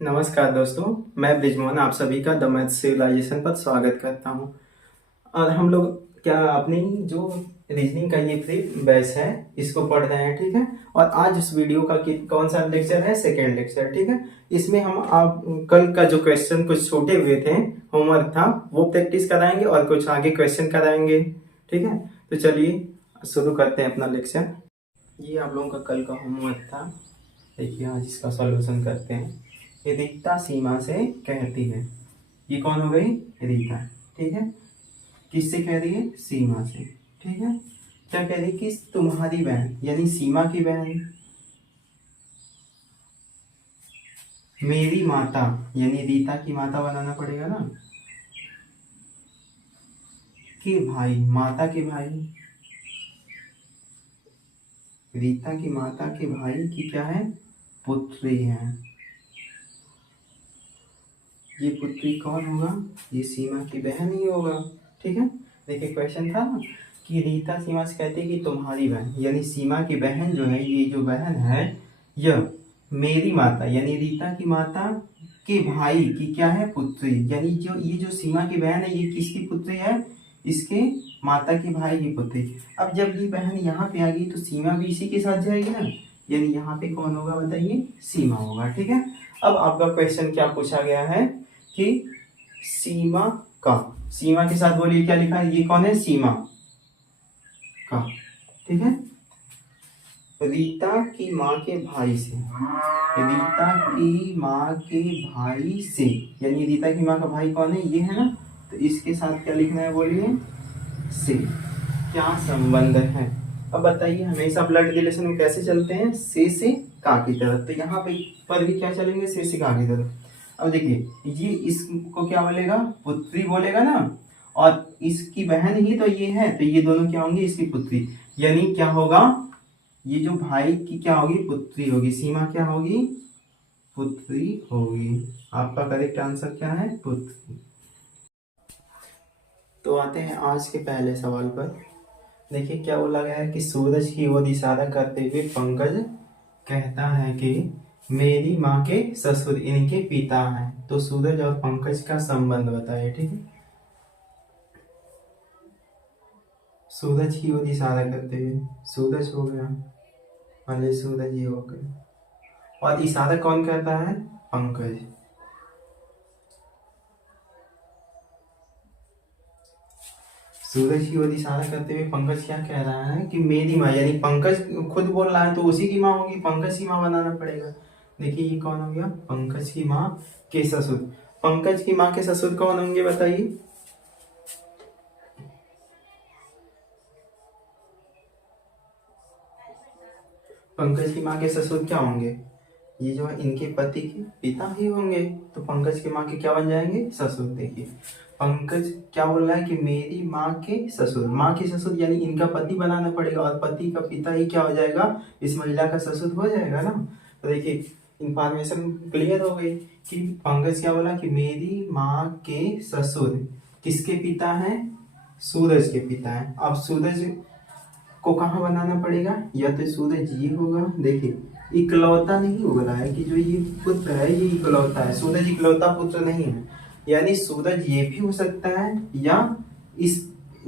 नमस्कार दोस्तों, मैं ब्रिजमोहन आप सभी का द मैथ सिविलाइजेशन पर स्वागत करता हूं। और हम लोग क्या अपनी जो रीजनिंग का ये फ्री बैच है इसको पढ़ रहे हैं, ठीक है। और आज इस वीडियो का कौन सा लेक्चर है? सेकेंड लेक्चर, ठीक है। इसमें हम आप कल का जो क्वेश्चन कुछ छोटे हुए थे, होमवर्क था, वो प्रैक्टिस कराएंगे और कुछ आगे क्वेश्चन कराएंगे, ठीक है। तो चलिए शुरू करते हैं अपना लेक्चर। ये आप लोगों का कल का होमवर्क था। देखिए आज इसका सॉल्यूशन करते हैं। रीता सीमा से कहती है, ये कौन हो गई? रीता, ठीक है। किससे कह रही है? सीमा से, ठीक है। क्या कह रही है? कि तुम्हारी बहन यानी सीमा की बहन, मेरी माता यानी रीता की माता बनाना पड़ेगा ना, कि भाई, माता के भाई, रीता की माता के भाई की क्या है? पुत्री है। ये पुत्री कौन होगा? ये सीमा की बहन ही होगा, ठीक है। देखिए क्वेश्चन था ना कि रीता सीमा से कहती है कि तुम्हारी बहन यानी सीमा की बहन जो है, ये जो बहन है यह मेरी माता यानी रीता की माता के भाई की क्या है? पुत्री। यानी जो ये जो सीमा की बहन है ये किसकी पुत्री है? इसके माता के भाई की पुत्री। अब जब ये बहन यहाँ पे आ गई तो सीमा भी इसी के साथ जाएगी ना, यानी यहाँ पे कौन होगा बताइए? सीमा होगा, ठीक है। अब आपका क्वेश्चन क्या पूछा गया है कि सीमा का, सीमा के साथ बोलिए क्या लिखा है? ये कौन है? सीमा का, ठीक है। रीता की माँ के भाई से, रीता की माँ के भाई से, यानी रीता की माँ का भाई कौन है? ये है ना। तो इसके साथ क्या लिखना है बोलिए? से क्या संबंध है? अब बताइए हमेशा ब्लड रिलेशन में कैसे चलते हैं? से का की तरफ। तो यहाँ पे पर भी क्या चलेंगे? से का की तरफ। अब देखिए ये इसको क्या बोलेगा? पुत्री बोलेगा ना, और इसकी बहन ही तो ये है, तो ये दोनों क्या होंगे? इसकी पुत्री। यानी क्या होगा? ये जो भाई की क्या होगी? पुत्री होगी। सीमा क्या होगी? पुत्री होगी। आपका करेक्ट आंसर क्या है? पुत्री। तो आते हैं आज के पहले सवाल पर। देखिए क्या बोला गया है कि सूरज की ओर इशारा करते हुए पंकज कहता है कि मेरी माँ के ससुर इनके पिता हैं। तो सूरज और पंकज का संबंध बताइए, ठीक है। सूरज की ओर इशारा करते हुए, सूरज हो गया, मान लीजिए सूरज ये हो गया, और इशारा कौन करता है? पंकज। सूरज की ओर इशारा करते हुए पंकज क्या कह रहा है कि मेरी माँ, यानी पंकज खुद बोल रहा है तो उसी की माँ होगी, पंकज की माँ बनाना पड़ेगा। देखिए ये कौन हो गया? पंकज की माँ के ससुर। पंकज की माँ के ससुर कौन होंगे बताइए? पंकज की माँ के ससुर क्या होंगे? ये जो है इनके पति के पिता ही होंगे। तो पंकज की माँ के क्या बन जाएंगे? ससुर। देखिए पंकज क्या बोल रहा है कि मेरी माँ के ससुर, माँ के ससुर यानी इनका पति बनाना पड़ेगा, और पति का पिता ही क्या हो जाएगा? इस महिला का ससुर हो जाएगा ना। तो देखिए इंफॉर्मेशन क्लियर हो गई कि पंकज क्या बोला कि मेरी माँ के ससुर किसके पिता हैं? सूरज के पिता हैं। अब सूरज को कहाँ बनाना पड़ेगा? या तो सूरज ये होगा। देखिए इकलौता नहीं हो रहा है कि जो ये पुत्र है ये इकलौता है, सूरज इकलौता पुत्र नहीं है। यानी सूरज ये भी हो सकता है, या इस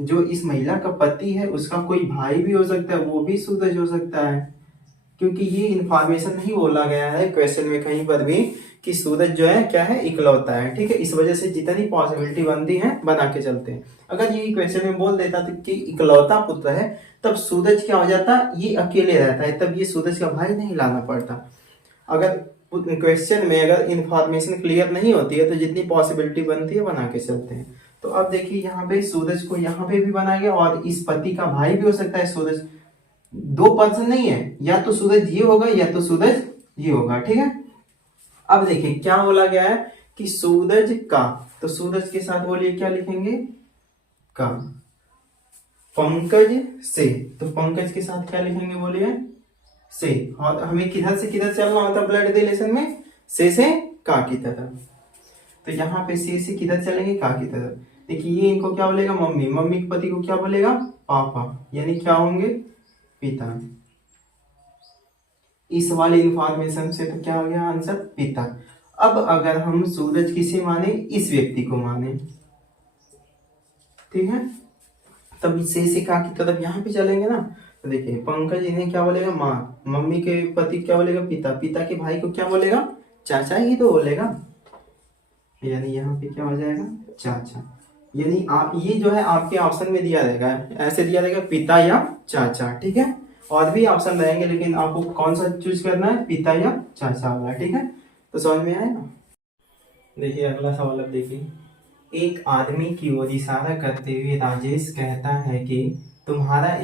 जो इस महिला का पति है उसका कोई भाई भी हो सकता है, वो भी सूरज हो सकता है। क्योंकि ये इंफॉर्मेशन नहीं बोला गया है क्वेश्चन में कहीं पर भी कि सूरज जो है क्या है? इकलौता है, ठीक है। इस वजह से जितनी पॉसिबिलिटी बनती है बना के चलते हैं। अगर ये क्वेश्चन में बोल देता तो कि इकलौता पुत्र है, तब सूरज क्या हो जाता? ये अकेले रहता है, तब ये सूरज का भाई नहीं लाना पड़ता। अगर क्वेश्चन में अगर इंफॉर्मेशन क्लियर नहीं होती है तो जितनी पॉसिबिलिटी बनती है बना के चलते हैं। तो अब देखिए यहाँ पे सूरज को यहाँ पे भी बनाया गया, और इस पति का भाई भी हो सकता है सूरज। दो पर्सन नहीं है, या तो सूरज ये होगा या तो सूरज ये होगा, ठीक है। अब देखिए क्या बोला गया है कि सूरज का, तो सूरज के साथ बोलिए क्या लिखेंगे? का। पंकज से, तो पंकज के साथ क्या लिखेंगे बोलिए? से। और हमें किधर से किधर चलना होता है ब्लड रिलेशन में? से का की तरफ। तो यहाँ पे से किधर चलेंगे? का की तरफ। देखिए ये इनको क्या बोलेगा? मम्मी, मम्मी के पति को क्या बोलेगा? पापा, यानी क्या होंगे? पिता। इस वाले इंफॉर्मेशन से तो क्या हो गया आंसर? पिता। अब अगर हम सूरज किसे माने, इस व्यक्ति को माने, ठीक है, तब से का की तरफ यहाँ पे चलेंगे ना। तो देखिए पंकज इन्हें क्या बोलेगा, माँ, मम्मी के पति क्या बोलेगा, पिता, पिता के भाई को क्या बोलेगा, चाचा ही तो बोलेगा, यानी यहाँ पे क्या हो जाएगा, चाचा। यानी आप ये जो है आपके ऑप्शन में दिया रहेगा, ऐसे दिया रहेगा पिता या चाचा, ठीक है। और भी ऑप्शन रहेंगे लेकिन आपको कौन सा चूज करना है, पिता या चाचा वाला, ठीक है। तो समझ में आएगा। देखिए अगला सवाल अब देखिए, एक आदमी की ओर इशारा करते हुए राजेश कहता है कि तुम्हारा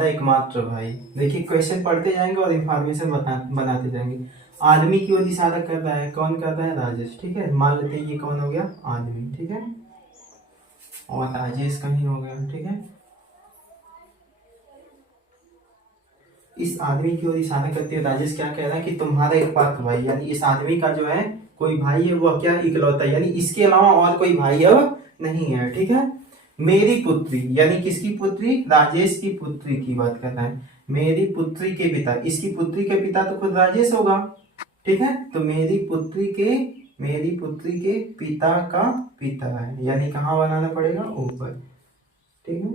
एकमात्र भाई। देखिए क्वेश्चन पढ़ते जाएंगे और इंफॉर्मेशन बनाते जाएंगे। आदमी की ओर इशारा कर रहा है, कौन कर रहा है, राजेश, ठीक है। मान लेते हैं ये कौन हो गया, आदमी, ठीक है, और राजेश कहीं हो गया, ठीक है। इस आदमी की ओर इशारा करते हुए राजेश क्या कह रहा है कि तुम्हारा एकमात्र भाई, यानी इस आदमी का जो है कोई भाई है, वो क्या, इकलौता, यानी इसके अलावा और कोई भाई अब नहीं है, ठीक है। मेरी पुत्री, यानी किसकी पुत्री, राजेश की पुत्री की बात कर रहा है। मेरी पुत्री के पिता, इसकी पुत्री के पिता तो खुद राजेश होगा, ठीक है। तो मेरी पुत्री के पिता का पिता है, यानी कहाँ बनाना पड़ेगा, ऊपर, ठीक है।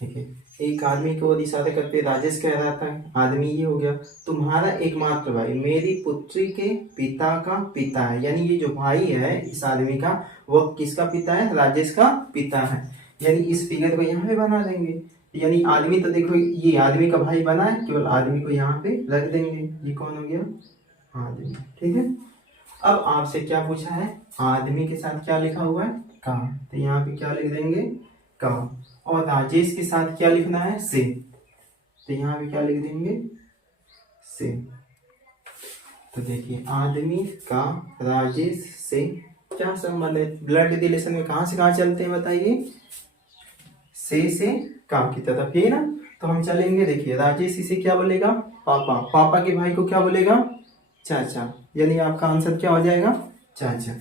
देखिए एक आदमी को ओर इशारा करते राजेश कह रहा था, आदमी ये हो गया, तुम्हारा एकमात्र भाई, मेरी पुत्री के पिता का पिता है, यानी ये जो भाई है इस आदमी का, वो किसका पिता है, राजेश का पिता है। यानी इस फिगर को यहाँ पे बना देंगे, यानी आदमी तो देखो ये आदमी का भाई बना है, केवल आदमी को यहाँ पे रख देंगे, ये कौन हो गया, आदमी, ठीक है। अब आपसे क्या पूछा है, आदमी के साथ क्या लिखा हुआ है, का, तो यहाँ पे क्या लिख देंगे, का, और राजेश के साथ क्या लिखना है, से, तो यहाँ पे क्या लिख देंगे, से। तो देखिए आदमी का राजेश से क्या संबंध है, ब्लड रिलेशन में कहां से कहां चलते हैं बताइए, से का की तरफ, ये ना। तो हम चलेंगे, देखिए राजेश इसे क्या बोलेगा, पापा, पापा के भाई को क्या बोलेगा, चाचा, यानी आपका आंसर क्या हो जाएगा, चाचा।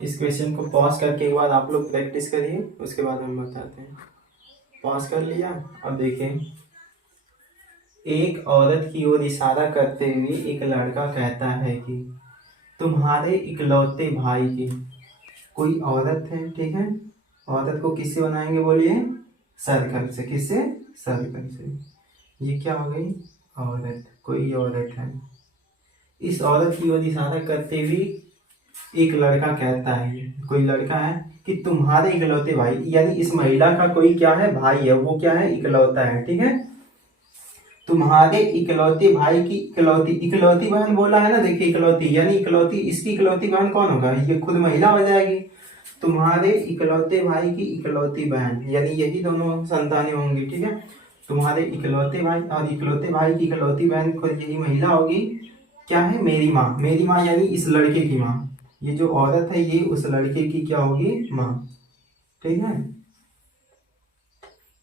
इस क्वेश्चन को पॉज करके एक बार आप लोग प्रैक्टिस करिए, उसके बाद हम बताते हैं। पॉज कर लिया। अब देखें, एक औरत की ओर इशारा करते हुए एक लड़का कहता है कि तुम्हारे इकलौते भाई की, कोई औरत है, ठीक है। औरत को किससे बनाएंगे बोलिए, सर्कल से, किससे, सर्कल से। ये क्या हो गई, औरत, कोई औरत है। इस औरत की ओर इशारा करते हुए एक लड़का कहता है, कोई लड़का है, कि तुम्हारे इकलौते भाई, यानी इस महिला का कोई क्या है, भाई है, वो क्या है, इकलौता है, ठीक है। तुम्हारे इकलौते भाई की इकलौती, इकलौती बहन बोला है ना, देखिए इकलौती, यानी इकलौती, इसकी इकलौती बहन कौन होगा, ये खुद महिला हो जाएगी। तुम्हारे इकलौते भाई की इकलौती बहन, यानी यही दोनों संतानें होंगी, ठीक है। तुम्हारे इकलौते भाई और इकलौते भाई की इकलौती बहन खुद यही महिला होगी, क्या है, मेरी माँ, मेरी माँ यानी इस लड़के की माँ। ये जो औरत है ये उस लड़के की क्या होगी, माँ, ठीक है।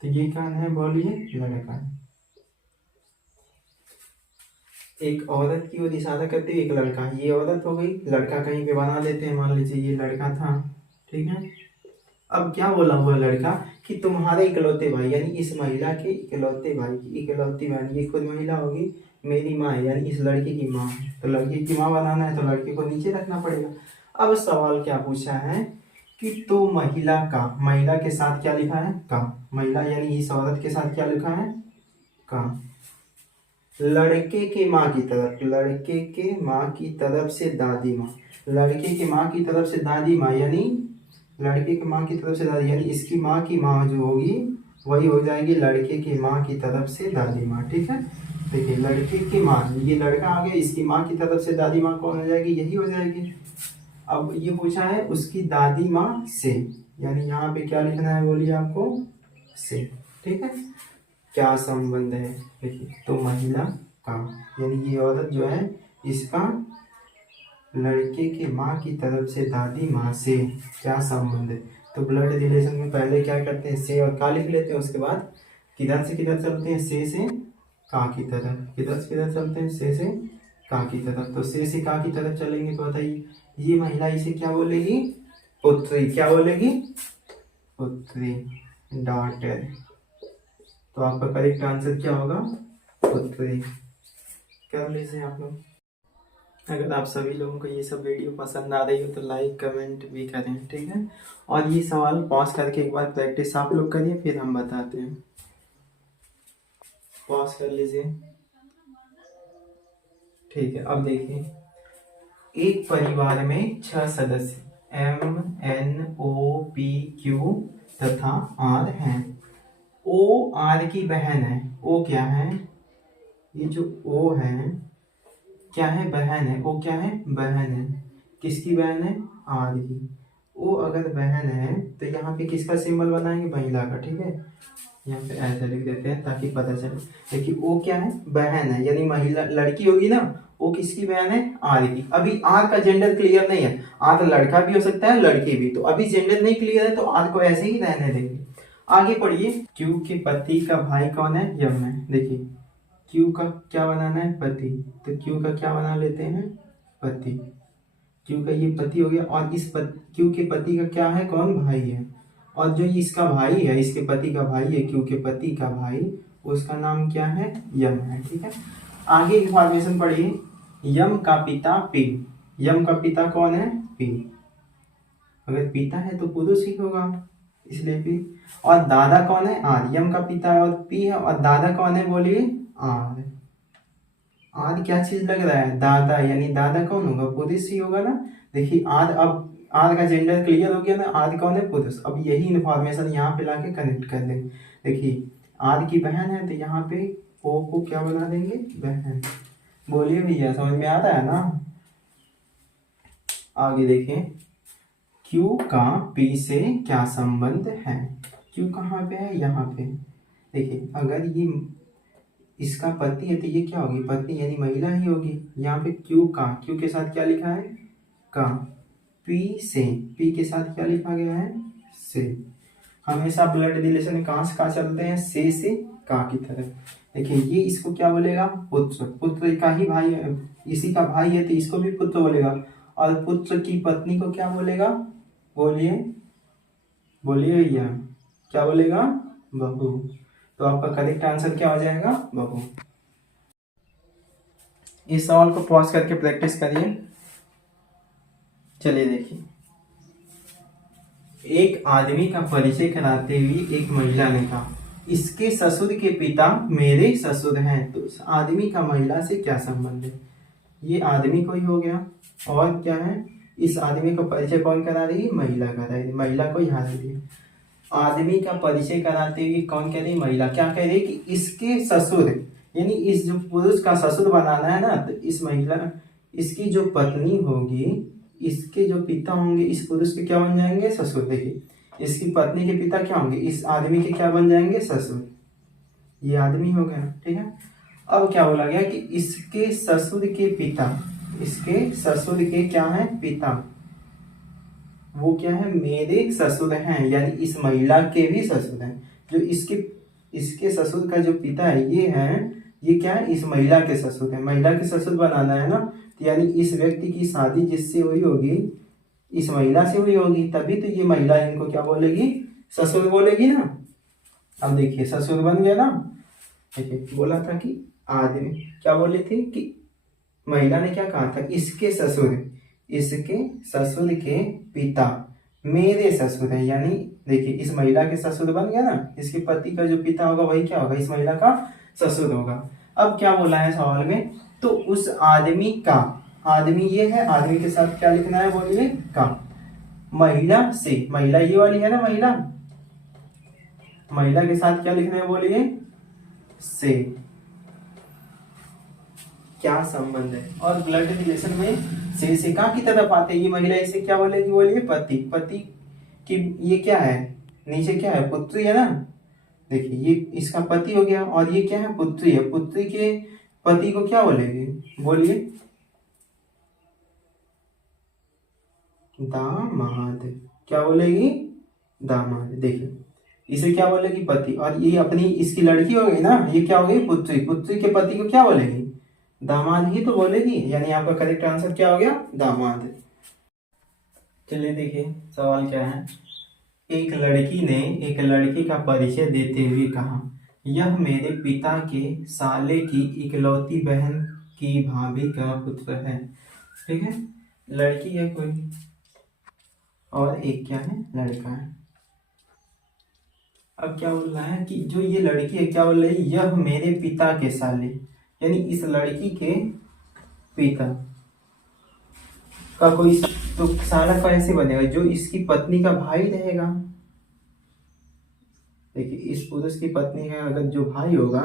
तो ये कौन है बोलिए, लड़का। एक औरत की ओर इशारा करते हुए एक लड़का, ये औरत हो गई, लड़का कहीं पे बना देते हैं, मान लीजिए ये लड़का था, ठीक है। अब क्या बोला हुआ लड़का, कि तुम्हारे इकलौते भाई, यानी इस महिला के इकलौते भाई की इकलौती बहन, ये खुद महिला होगी, मेरी माँ, यानी इस लड़के की माँ। तो लड़के की माँ बनाना है तो लड़के को नीचे रखना पड़ेगा। अब सवाल क्या पूछा है, कि तो महिला का, महिला के साथ क्या लिखा है, का, महिला यानी इस औरत के साथ क्या लिखा है, का, लड़के के माँ की तरफ, लड़के के माँ की तरफ से दादी माँ, लड़के के माँ की तरफ से दादी माँ, यानी लड़के की माँ की तरफ से दादी, यानी इसकी माँ की माँ जो होगी वही हो जाएगी लड़के की माँ की तरफ से दादी माँ, ठीक है। देखिए लड़के की माँ, ये लड़का आ गया, इसकी माँ की तरफ से दादी माँ कौन हो जाएगी, यही हो जाएगी। अब ये पूछा है उसकी दादी माँ से, यानी यहाँ पे क्या लिखना है बोलिए आपको, से, ठीक है। क्या संबंध है, देखिए तो महिला का, यानी ये औरत जो है इसका लड़के के माँ की तरफ से दादी माँ से क्या संबंध है। तो ब्लड रिलेशन में पहले क्या करते हैं, से और का लिख लेते हैं, उसके बाद किधर से किधर चलते हैं, से का की तरफ, किधर से किधर चलते हैं, से का की तरफ। तो से का की तरफ चलेंगे तो बताइए, ये महिला इसे क्या बोलेगी, पुत्री, क्या बोलेगी, पुत्री, डॉटर। तो आपका करेक्ट आंसर क्या होगा? पुत्री। कर लीजिए आप लोग। अगर आप सभी लोगों को ये सब वीडियो पसंद आ रही हो तो लाइक कमेंट भी करें, ठीक है। और ये सवाल पॉज करके एक बार प्रैक्टिस आप लोग करिए, फिर हम बताते हैं। पॉज कर लीजिए। ठीक है, अब देखिए, एक परिवार में 6 सदस्य MNOPQ तथा R हैं। O R की बहन है। O क्या है? ये जो O है क्या है? बहन है। O क्या है? बहन है। किसकी बहन है? R की। O अगर बहन है तो यहाँ पे किसका सिंबल बनाएंगे? महिला का, ठीक है। यहाँ पे ऐसे लिख देते हैं ताकि पता चले। देखिए O क्या है? बहन है, यानी महिला लड़की होगी ना। वो किसकी बहन है? आर की। अभी आर का जेंडर क्लियर नहीं है, आर लड़का भी हो सकता है लड़की भी, तो अभी जेंडर नहीं क्लियर है तो आर को ऐसे ही रहने देंगे। आगे पढ़िए। क्यू के पति का भाई कौन है? यम है। देखिए क्यू का क्या बनाना है? पति। तो क्यू का क्या बना लेते हैं? पति। क्यू का ये पति हो गया, और इस क्यू के पति का क्या है? कौन? भाई है। और जो इसका भाई है, इसके पति का भाई है, क्यू के पति का भाई, उसका नाम क्या है? यम है, ठीक है। आगे इंफॉर्मेशन पढ़िए। यम का पिता पी। यम का पिता कौन है? पी। अगर पिता है तो पुरुष ही होगा, इसलिए पी। और दादा कौन है? आर। यम का पिता है और पी है, और दादा कौन है? बोलिए आर। आर क्या चीज लग रहा है? दादा, यानी दादा कौन होगा? पुरुष ही होगा ना। देखिए आर, अब आर का जेंडर क्लियर हो गया ना, आर कौन है? पुरुष। अब यही इंफॉर्मेशन यहाँ पे लाके कनेक्ट कर देंगे। देखिए आर की बहन है तो यहाँ पे ओ को क्या बना देंगे? बहन। बोलिए भैया, समझ में आता है ना। आगे देखें, Q का P से क्या संबंध है? Q कहाँ पे है? यहाँ पे। देखिए अगर ये इसका पति है तो ये क्या होगी? पत्नी, यानी महिला ही होगी। यहाँ पे Q के साथ क्या लिखा है? का। P से, P के साथ क्या लिखा गया है? से। हमेशा ब्लड रिलेशन कहाँ से कहाँ चलते हैं? से का की तरफ। देखिए ये इसको क्या बोलेगा? पुत्र। पुत्र का ही भाई है, इसी का भाई है तो इसको भी पुत्र बोलेगा। और पुत्र की पत्नी को क्या बोलेगा? बोलिए, बोलिए भैया, क्या बोलेगा? बहू। तो आपका करेक्ट आंसर क्या हो जाएगा? बहू। इस सवाल को पॉज करके प्रैक्टिस करिए। चलिए देखिए, एक आदमी का परिचय कराते हुए एक महिला ने कहा, इसके ससुर के पिता मेरे ससुर हैं। तो उस आदमी का महिला से क्या संबंध है? ये आदमी को ही हो गया, और क्या है? इस आदमी को परिचय कौन करा रही है? महिला करा रही है। महिला को यहाँ से दिया। आदमी का परिचय कराते हुए कौन कह रही? महिला। क्या कह रही? कि इसके ससुर, यानी इस जो पुरुष का ससुर बनाना है ना, तो इस महिला, इसकी जो पत्नी होगी, इसके जो पिता होंगे इस पुरुष के क्या बन जाएंगे? ससुर। देखिए इसकी पत्नी के पिता क्या होंगे? इस आदमी के क्या बन जाएंगे? ससुर। ये आदमी हो गया, ठीक है। अब क्या बोला गया? कि इसके ससुर के पिता, इसके ससुर के क्या है? पिता। वो क्या है? मेरे ससुर हैं, यानी इस महिला के भी ससुर हैं। जो इसके ससुर का जो पिता है ये है, ये क्या है? इस महिला के ससुर है। महिला के ससुर बनाना है ना, तो यानी इस व्यक्ति की शादी जिससे हुई होगी, इस महिला से हुई होगी, तभी तो ये महिला इनको क्या बोलेगी? ससुर बोलेगी ना। अब देखिए ससुर बन गया ना। देखिए बोला था कि आदमी, क्या बोले थे? कि महिला ने क्या कहा था? इसके ससुर, इसके ससुर के पिता मेरे ससुर है, यानी देखिए इस महिला के ससुर बन गया ना, इसके पति का जो पिता होगा वही क्या होगा? इस महिला का ससुर होगा। अब क्या बोला है सवाल में? तो उस आदमी का, आदमी ये है, आदमी के साथ क्या लिखना है? बोलिए का। महिला से, महिला ये वाली है ना, महिला, महिला के साथ क्या लिखना है? बोलिए से। क्या संबंध है? और ब्लड रिलेशन में से का की तरफ आते हैं। ये महिला इसे क्या बोलेगी? बोलिए पति। पति की ये क्या है? नीचे क्या है? पुत्री है ना। देखिए ये इसका पति हो गया, और ये क्या है? पुत्री है। पुत्री के पति को क्या बोलेगी? बोलिए दामाद। क्या बोलेगी? दामाद। देखिए इसे क्या बोलेगी? पति। और ये अपनी इसकी लड़की हो गई ना, ये क्या हो गई? पुत्री। पुत्री के पति को क्या बोलेगी? दामाद ही तो बोलेगी, यानी आपका करेक्ट आंसर क्या हो गया? दामाद। चलिए देखिए सवाल क्या है। एक लड़की ने एक लड़के का परिचय देते हुए कहा, यह मेरे पिता के साले की इकलौती बहन की भाभी का पुत्र है। ठीक है, लड़की है कोई और एक क्या है, लड़का है। अब क्या बोल रहा है कि जो ये लड़की है क्या बोल रही है, यह मेरे पिता के साले, यानी इस लड़की के पिता का कोई, तो साला कैसे बनेगा, जो इसकी पत्नी का भाई रहेगा। देखिए इस पुरुष की पत्नी का अगर जो भाई होगा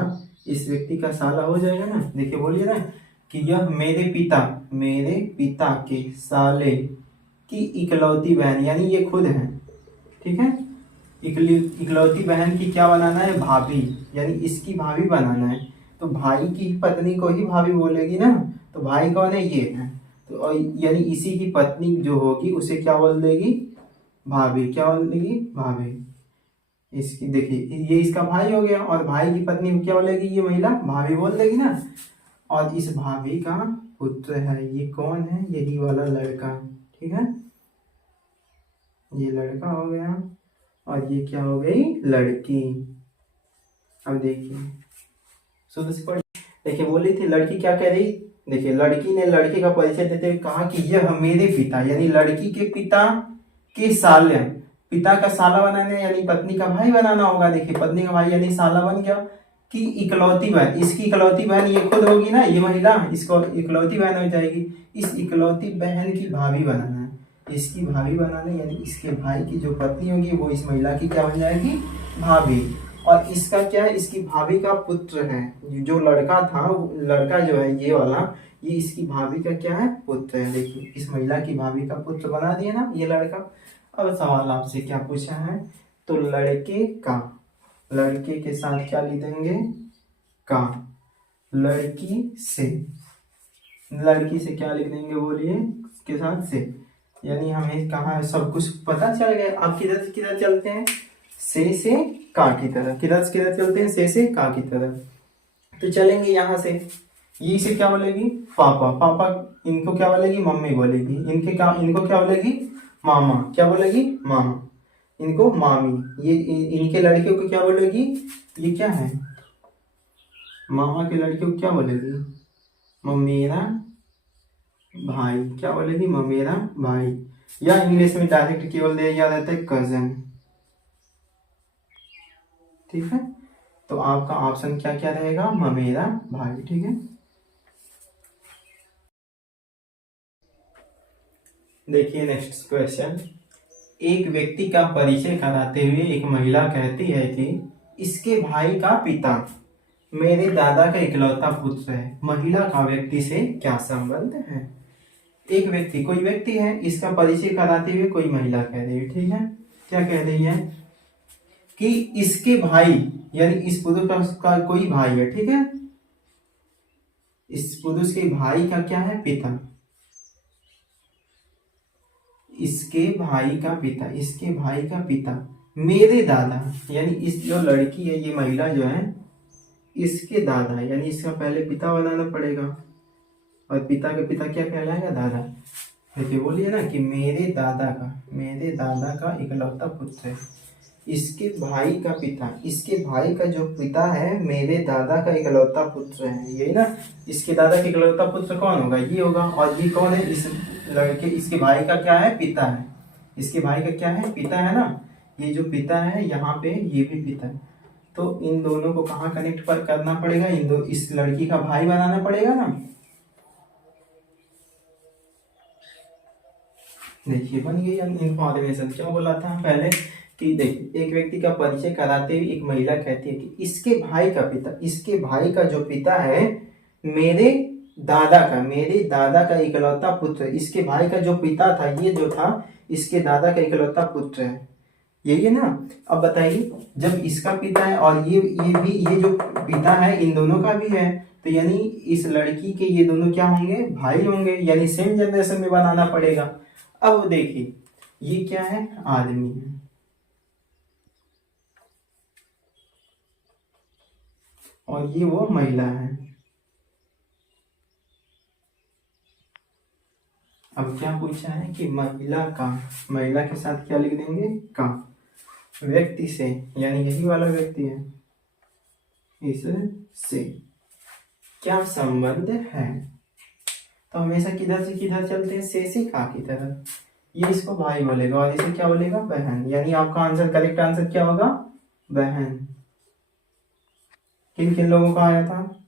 इस व्यक्ति का साला हो जाएगा ना। देखिए बोलिए ना कि यह मेरे पिता के साले की इकलौती बहन, यानी ये खुद है। ठीक है, इकलौती बहन की क्या बनाना है, भाभी, यानी इसकी भाभी बनाना है। तो भाई की पत्नी को ही भाभी बोलेगी ना, तो भाई कौन है, ये है। तो यानी इसी की पत्नी जो होगी उसे क्या बोल देगी, भाभी। क्या बोल देगी, भाभी। इसकी देखिए ये इसका भाई हो गया, और भाई की पत्नी को क्या बोलेगी, ये महिला भाभी बोल देगी ना। और इस भाभी का पुत्र है, ये कौन है, यही वाला लड़का। ठीक है, ये लड़का हो गया और ये क्या हो गई, लड़की। अब देखिए शुद्ध से पढ़, देखिए बोली थी लड़की क्या कह रही। देखिए लड़की ने लड़के का परिचय देते हुए कहा कि यह मेरे पिता, यानी लड़की के पिता के साले, पिता का साला बनाने यानी पत्नी का भाई बनाना होगा। देखिए पत्नी का भाई यानी साला बन गया, कि इकलौती बहन, इसकी इकलौती बहन ये खुद होगी ना, ये महिला, इसको इकलौती बहन हो जाएगी। इस इकलौती बहन की भाभी बनाना है, इसकी भाभी बनाना है, यानी इसके भाई की जो पत्नी होगी वो इस महिला की क्या बन जाएगी, भाभी। और इसका क्या है, इसकी भाभी का पुत्र है, जो लड़का था, लड़का जो है ये वाला, ये इसकी भाभी का क्या है, पुत्र है। देखिए इस महिला की भाभी का पुत्र बना दिया ना ये लड़का। अब सवाल आपसे क्या पूछा है, तो लड़के के साथ क्या लिख देंगे, का, लड़की से क्या लिख देंगे, बोलिए, के साथ से, यानी हमें कहा सब कुछ पता चल गया। आप किधर से किधर चलते हैं, से का की तरह, किधर से किधर चलते हैं, से का की तरह। तो चलेंगे यहाँ से, ये से क्या बोलेगी, पापा, इनको क्या बोलेगी, मम्मी बोलेगी, इनको क्या बोलेगी, मामा, क्या बोलेगी, मामा, इनको मामी। ये इनके लड़कियों को क्या बोलेगी, ये क्या है, मामा के लड़कियों को क्या बोलेगी, ममेरा भाई, क्या बोलेगी, ममेरा भाई, या इंग्लिश में डायरेक्ट केवल दे याद रहता है, कजन। ठीक है, तो आपका ऑप्शन क्या क्या रहेगा, ममेरा भाई। ठीक है, देखिए नेक्स्ट क्वेश्चन। एक व्यक्ति का परिचय कराते हुए एक महिला कहती है कि इसके भाई का पिता मेरे दादा का इकलौता पुत्र है। महिला का व्यक्ति से क्या संबंध है। एक व्यक्ति, कोई व्यक्ति है, इसका परिचय कराते हुए कोई महिला कह रही है। ठीक है, क्या कह रही है कि इसके भाई, यानी इस पुरुष का कोई भाई है। ठीक है, इस पुरुष के भाई का क्या है, पिता, इसके भाई का पिता मेरे दादा, यानी इस जो लड़की है, ये महिला जो है, इसके दादा, यानी इसका पहले पिता बनाना पड़ेगा, और पिता का पिता क्या कहलाएगा, दादा। देखिए बोलिए ना कि मेरे दादा का इकलौता पुत्र है, इसके भाई का पिता, इसके भाई का जो पिता है मेरे दादा का इकलौता पुत्र है, यही ना। इसके दादा का इकलौता पुत्र कौन होगा, ये होगा। और ये कौन है, इस लड़के, इसके भाई का क्या है, पिता है, इसके भाई का क्या है, पिता है ना। ये जो पिता है यहाँ पे, ये भी पिता है। तो इन दोनों को कहाँ कनेक्ट पर करना पड़ेगा, इस लड़की का भाई बनाना पड़ेगा ना। देखिए बन गई इन्फॉर्मेशन। क्या बोला था पहले कि देखिए एक व्यक्ति का परिचय कराते हुए एक महिला कहती है कि इसके भाई का जो पिता है मेरे दादा का इकलौता पुत्र, इसके भाई का जो पिता था, ये जो था इसके दादा का इकलौता पुत्र है, यही है ना। अब बताइए जब इसका पिता है और ये भी, ये जो पिता है इन दोनों का भी है, तो यानी इस लड़की के ये दोनों क्या होंगे, भाई होंगे, यानी सेम जनरेशन में बनाना पड़ेगा। अब देखिए ये क्या है, आदमी है, और ये वो महिला है। अब क्या पूछा है कि महिला के साथ क्या लिख देंगे, का, व्यक्ति से, यानी यही वाला व्यक्ति है। इससे क्या संबंध है। तो हमेशा किधर से किधर चलते हैं, से का की तरफ। ये इसको भाई बोलेगा और इसे क्या बोलेगा, बहन। यानी आपका आंसर, करेक्ट आंसर क्या होगा, बहन। किन किन लोगों का आया था,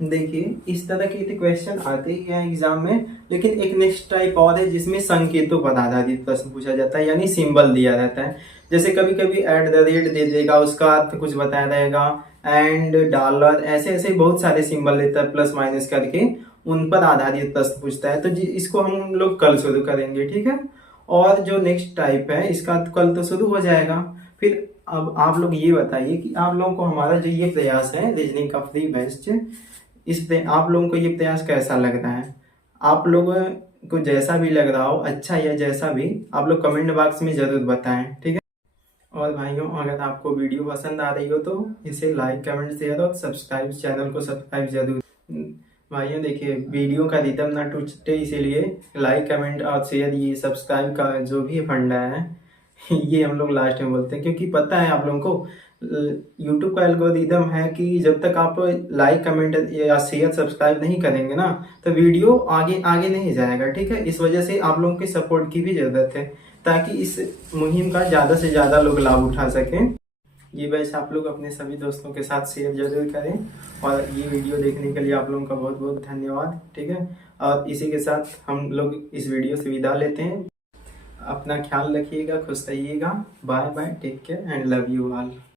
देखिए इस तरह के क्वेश्चन आते ही हैं एग्जाम में। लेकिन एक नेक्स्ट टाइप और है जिसमें संकेतों पर आधारित प्रश्न पूछा जाता है, यानी सिंबल दिया रहता है। जैसे कभी कभी एट द रेट दे देगा, उसका अर्थ कुछ बताया रहेगा, एंड, डॉलर, ऐसे ऐसे बहुत सारे सिंबल लेता है प्लस माइनस करके, उन पर आधारित प्रश्न पूछता है। तो इसको हम लोग कल शुरू करेंगे, ठीक है। और जो नेक्स्ट टाइप है इसका तो कल तो शुरू हो जाएगा। फिर अब आप लोग ये बताइए कि आप लोगों को हमारा जो ये प्रयास है रीजनिंग का फ्री बेस्ट, इस पे आप लोगों को ये प्रयास कैसा लग रहा है। आप लोगों को जैसा भी लग रहा हो, अच्छा या जैसा भी, आप लोग कमेंट बॉक्स में जरूर बताएं, ठीक है। और भाइयों, अगर आपको वीडियो पसंद आ रही हो तो इसे लाइक, कमेंट, शेयर और सब्सक्राइब, चैनल को सब्सक्राइब जरूर। भाइयों देखिए, वीडियो का रिदम ना टूटे, इसीलिए लाइक, कमेंट और शेयर, ये सब्सक्राइब का जो भी फंडा है ये हम लोग लास्ट में बोलते हैं, क्योंकि पता है आप लोगों को यूट्यूब का एल्गोरिदम है कि जब तक आप लाइक, कमेंट या शेयर, सब्सक्राइब नहीं करेंगे ना, तो वीडियो आगे आगे नहीं जाएगा, ठीक है। इस वजह से आप लोगों के सपोर्ट की भी जरूरत है, ताकि इस मुहिम का ज़्यादा से ज़्यादा लोग लाभ उठा सकें। ये बैच आप लोग अपने सभी दोस्तों के साथ शेयर जरूर करें, और ये वीडियो देखने के लिए आप लोगों का बहुत बहुत धन्यवाद, ठीक है। और इसी के साथ हम लोग इस वीडियो से विदा लेते हैं। अपना ख्याल रखिएगा, खुश रहिएगा, bye bye, take care and love you all.